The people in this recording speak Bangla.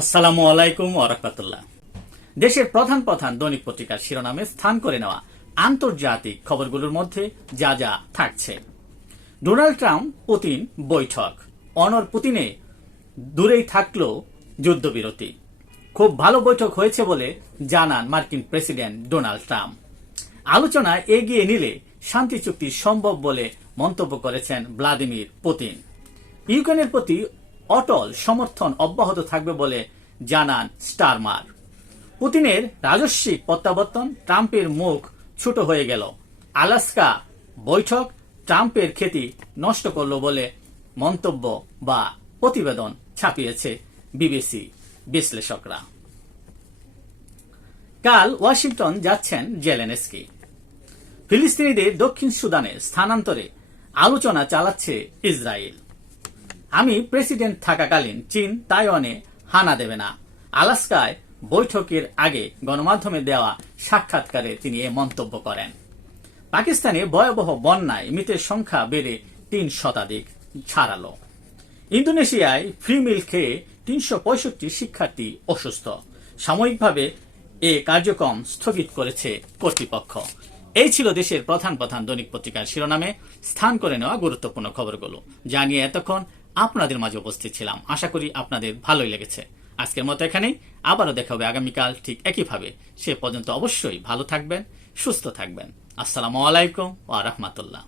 আসসালামু আলাইকুম ওয়া রাহমাতুল্লাহ। দেশের প্রধান প্রধান দৈনিক পত্রিকার শিরোনামে স্থান করে নেওয়া আন্তর্জাতিক খবরগুলোর মধ্যে যা যা থাকছে। ডোনাল্ড ট্রাম্প পুতিন বৈঠক, অনর পুতিনে দূরেই থাকলেও যুদ্ধবিরতি। খুব ভালো বৈঠক হয়েছে বলে জানান মার্কিন প্রেসিডেন্ট ডোনাল্ড ট্রাম্প। আলোচনা এগিয়ে নিলে শান্তি চুক্তি সম্ভব বলে মন্তব্য করেছেন ভ্লাদিমির পুতিন। ইউক্রেনের প্রতি অটল সমর্থন অব্যাহত থাকবে বলে জানান স্টারমার। পুতিনের রাজস্বিক প্রত্যাবর্তন, ট্রাম্পের মুখ ছোট হয়ে গেল। আলাস্কা বৈঠক ট্রাম্পের খ্যাতি নষ্ট করল বলে মন্তব্য বা প্রতিবেদন ছাপিয়েছে বিবিসি বিশ্লেষকরা। কাল ওয়াশিংটন যাচ্ছেন জেলেনস্কি। ফিলিস্তিনিদের দক্ষিণ সুদানে স্থানান্তরে আলোচনা চালাচ্ছে ইসরায়েল। আমি প্রেসিডেন্ট থাকাকালীন চীন তাইওয়ানে হানা দেবে না, আলাস্কায় বৈঠকের আগে গণমাধ্যমে দেওয়া সাক্ষাৎকারে তিনি এ মন্তব্য করেন। পাকিস্তানে ভয়াবহ বন্যায় মৃতের সংখ্যা বেড়ে ৩ শতাধিক ছাড়ালো। ইন্দোনেশিয়ায় ফ্রি মিল খেয়ে ৩৬৫ শিক্ষার্থী অসুস্থ, সাময়িকভাবে এ কার্যক্রম স্থগিত করেছে কর্তৃপক্ষ। এই ছিল দেশের প্রধান প্রধান দৈনিক পত্রিকার শিরোনামে স্থান করে নেওয়া গুরুত্বপূর্ণ খবরগুলো, যা নিয়ে এতক্ষণ আপনাদের মাঝে উপস্থিত ছিলাম। আশা করি আপনাদের ভালোই লেগেছে। আজকের মতো এখানেই, আবারও দেখা হবে আগামীকাল ঠিক একইভাবে। সে পর্যন্ত অবশ্যই ভালো থাকবেন, সুস্থ থাকবেন। আসসালামু আলাইকুম ওয়া রাহমাতুল্লাহ।